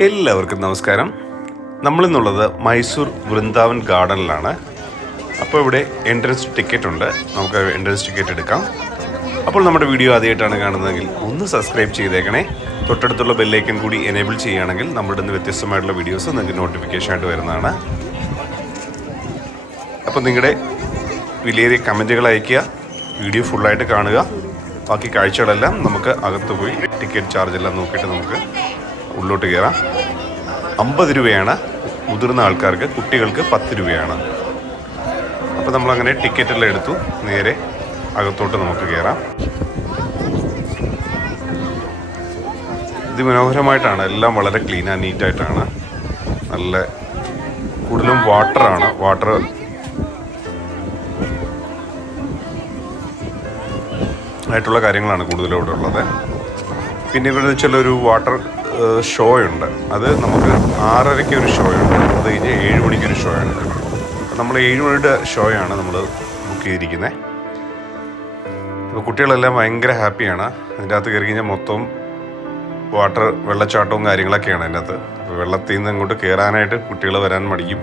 എല്ലാവർക്കും നമസ്കാരം. നമ്മളിന്നുള്ളത് മൈസൂർ വൃന്ദാവൻ ഗാർഡനിലാണ്. അപ്പോൾ ഇവിടെ എൻട്രൻസ് ടിക്കറ്റ് ഉണ്ട്. നമുക്ക് എൻട്രൻസ് ടിക്കറ്റ് എടുക്കാം. അപ്പോൾ നമ്മുടെ വീഡിയോ ആദ്യമായിട്ടാണ് കാണുന്നതെങ്കിൽ ഒന്ന് സബ്സ്ക്രൈബ് ചെയ്തേക്കണേ. തൊട്ടടുത്തുള്ള ബെല്ലൈക്കൻ കൂടി എനേബിൾ ചെയ്യുകയാണെങ്കിൽ നമ്മുടെ ഇന്ന് വ്യത്യസ്തമായിട്ടുള്ള വീഡിയോസ് നിങ്ങൾക്ക് നോട്ടിഫിക്കേഷൻ ആയിട്ട് വരുന്നതാണ്. അപ്പോൾ നിങ്ങളുടെ വിലയേറിയ കമൻറ്റുകൾ അയയ്ക്കുക, വീഡിയോ ഫുള്ളായിട്ട് കാണുക. ബാക്കി കാഴ്ചകളെല്ലാം നമുക്ക് അകത്ത് പോയി ടിക്കറ്റ് ചാർജ് എല്ലാം നോക്കിയിട്ട് നമുക്ക് ഉള്ളോട്ട് കയറാം. 50 രൂപയാണ് മുതിർന്ന ആൾക്കാർക്ക്, കുട്ടികൾക്ക് 10 രൂപയാണ്. അപ്പോൾ നമ്മളങ്ങനെ ടിക്കറ്റെല്ലാം എടുത്തു നേരെ അകത്തോട്ട് നമുക്ക് കയറാം. അതിമനോഹരമായിട്ടാണ്, എല്ലാം വളരെ ക്ലീൻ ആൻഡ് നീറ്റായിട്ടാണ്. നല്ല കൂടുതലും വാട്ടറാണ്, വാട്ടർ ആയിട്ടുള്ള കാര്യങ്ങളാണ് കൂടുതലും ഇവിടെ ഉള്ളത്. പിന്നെ ഇവിടെ വെച്ചാൽ ഒരു വാട്ടർ ഷോ ഉണ്ട്. അത് നമുക്ക് 6:30 ഒരു ഷോ ഉണ്ട്. അത് കഴിഞ്ഞ് 7 മണിക്കൊരു ഷോ ഉണ്ട്. നമ്മൾ 7 മണിയുടെ ഷോയാണ് നമ്മൾ ബുക്ക് ചെയ്തിരിക്കുന്നത്. അപ്പോൾ കുട്ടികളെല്ലാം ഭയങ്കര ഹാപ്പിയാണ്. അതിൻ്റെ അകത്ത് കയറി കഴിഞ്ഞാൽ മൊത്തം വാട്ടർ വെള്ളച്ചാട്ടവും കാര്യങ്ങളൊക്കെയാണ് അതിൻ്റെ അകത്ത്. അപ്പോൾ വെള്ളത്തിൽ നിന്ന് അങ്ങോട്ട് കയറാനായിട്ട് കുട്ടികൾ വരാൻ മടിക്കും.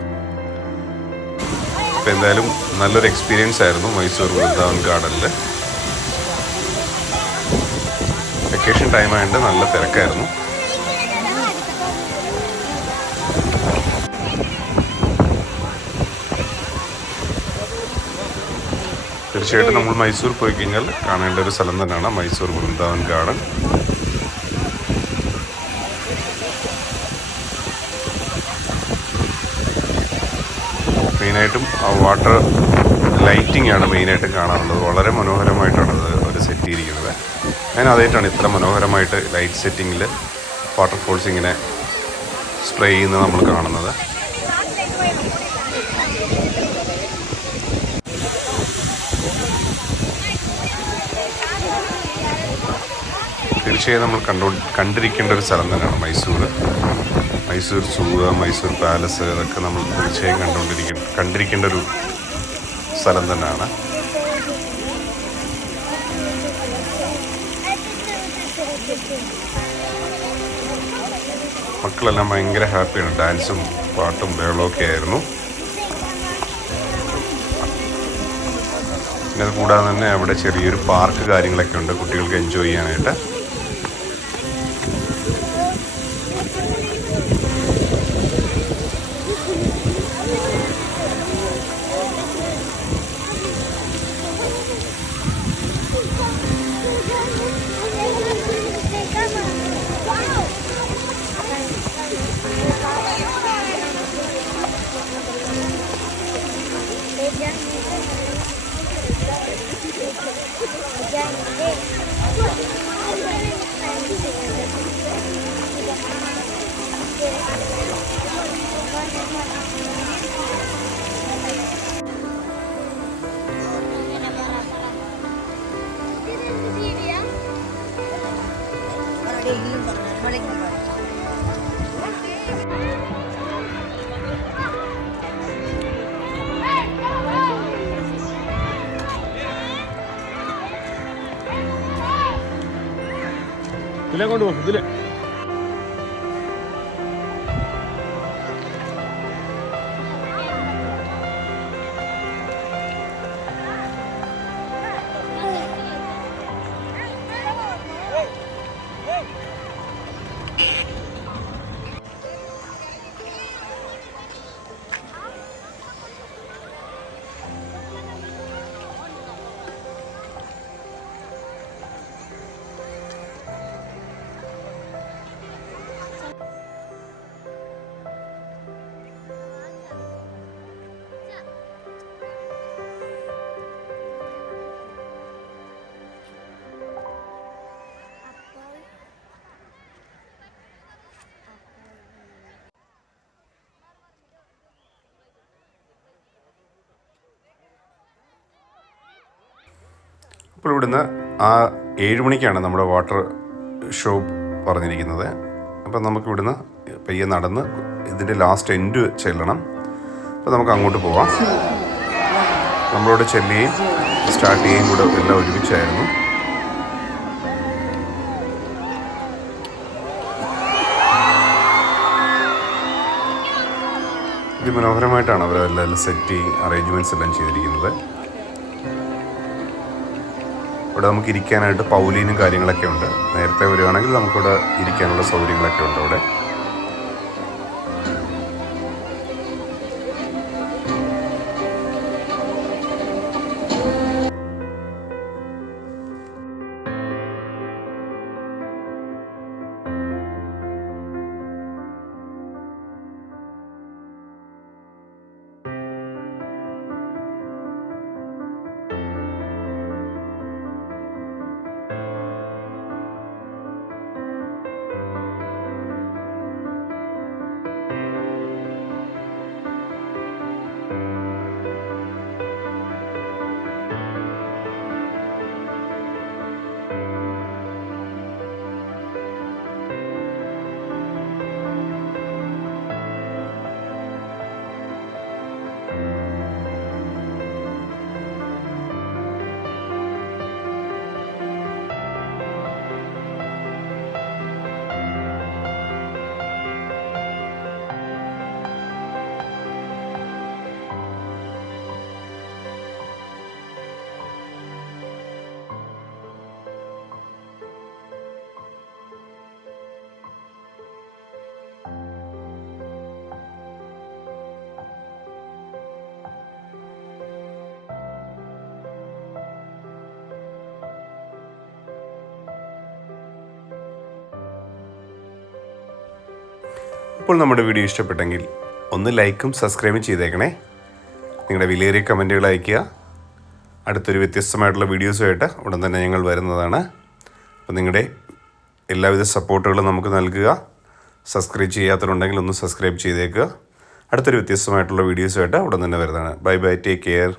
അപ്പോൾ എന്തായാലും നല്ലൊരു എക്സ്പീരിയൻസ് ആയിരുന്നു മൈസൂർ വൃന്ദാവൻ ഗാർഡനിൽ. വെക്കേഷൻ ടൈം ആയതുകൊണ്ട് നല്ല തിരക്കായിരുന്നു. തീർച്ചയായിട്ടും നമ്മൾ മൈസൂർ പോയി കഴിഞ്ഞാൽ കാണേണ്ട ഒരു സ്ഥലം തന്നെയാണ് മൈസൂർ വൃന്ദാവൻ ഗാർഡൻ. മെയിനായിട്ടും ആ വാട്ടർ ലൈറ്റിംഗ് ആണ് മെയിനായിട്ടും കാണാറുള്ളത്. വളരെ മനോഹരമായിട്ടാണ് അത് അവർ സെറ്റ് ചെയ്തിരിക്കുന്നത്. ഞാൻ ആദ്യമായിട്ടാണ് ഇത്ര മനോഹരമായിട്ട് ലൈറ്റ് സെറ്റിങ്ങിൽ വാട്ടർഫോൾസ് ഇങ്ങനെ സ്പ്രേ ചെയ്യുന്നത് നമ്മൾ കാണുന്നത്. തീർച്ചയായും നമ്മൾ കണ്ടിരിക്കേണ്ട ഒരു സ്ഥലം തന്നെയാണ് മൈസൂർ. മൈസൂർ സൂ, മൈസൂർ പാലസ്, അതൊക്കെ നമ്മൾ തീർച്ചയായും കണ്ടിരിക്കേണ്ട ഒരു സ്ഥലം തന്നെയാണ്. മക്കളെല്ലാം ഭയങ്കര ഹാപ്പിയാണ്. ഡാൻസും പാട്ടും ബഹളമൊക്കെ ആയിരുന്നു. പിന്നെ അത് കൂടാതെ തന്നെ അവിടെ ചെറിയൊരു പാർക്ക് കാര്യങ്ങളൊക്കെ ഉണ്ട് കുട്ടികൾക്ക് എൻജോയ് ചെയ്യാനായിട്ട്. ഇതിലെ കൊണ്ടുപോകും. ഇതിലെ അപ്പോൾ ഇവിടുന്ന് 7 മണിക്കാണ് നമ്മുടെ വാട്ടർ ഷോ പറഞ്ഞിരിക്കുന്നത്. അപ്പം നമുക്കിവിടുന്ന് പയ്യെ നടന്ന് ഇതിൻ്റെ ലാസ്റ്റ് എൻഡ് ചെല്ലണം. അപ്പോൾ നമുക്ക് അങ്ങോട്ട് പോവാം. നമ്മളോട് ചെല്ലുകയും സ്റ്റാർട്ട് ചെയ്യുകയും കൂടെ എല്ലാം ഒരുമിച്ചായിരുന്നു. അതിമനോഹരമായിട്ടാണ് അവരെല്ലാം സെറ്റിങ് അറേഞ്ച്മെൻറ്റ്സ് എല്ലാം ചെയ്തിരിക്കുന്നത്. ഇവിടെ നമുക്ക് ഇരിക്കാനായിട്ട് പൗലീനും കാര്യങ്ങളൊക്കെ ഉണ്ട്. നേരത്തെ വരികയാണെങ്കിൽ നമുക്കിവിടെ ഇരിക്കാനുള്ള സൗകര്യങ്ങളൊക്കെ ഉണ്ട് അവിടെ. ഇപ്പോൾ നമ്മുടെ വീഡിയോ ഇഷ്ടപ്പെട്ടെങ്കിൽ ഒന്ന് ലൈക്കും സബ്സ്ക്രൈബും ചെയ്തേക്കണേ. നിങ്ങളുടെ വിലയേറിയ കമൻറ്റുകൾ അയയ്ക്കുക. അടുത്തൊരു വ്യത്യസ്തമായിട്ടുള്ള വീഡിയോസുമായിട്ട് ഉടൻ തന്നെ ഞങ്ങൾ വരുന്നതാണ്. അപ്പോൾ നിങ്ങളുടെ എല്ലാവിധ സപ്പോർട്ടുകളും നമുക്ക് നൽകുക. സബ്സ്ക്രൈബ് ചെയ്യാത്തവരുണ്ടെങ്കിൽ ഒന്ന് സബ്സ്ക്രൈബ് ചെയ്തേക്കുക. അടുത്തൊരു വ്യത്യസ്തമായിട്ടുള്ള വീഡിയോസുമായിട്ട് ഉടൻ തന്നെ വരുന്നതാണ്. Bye bye, take care.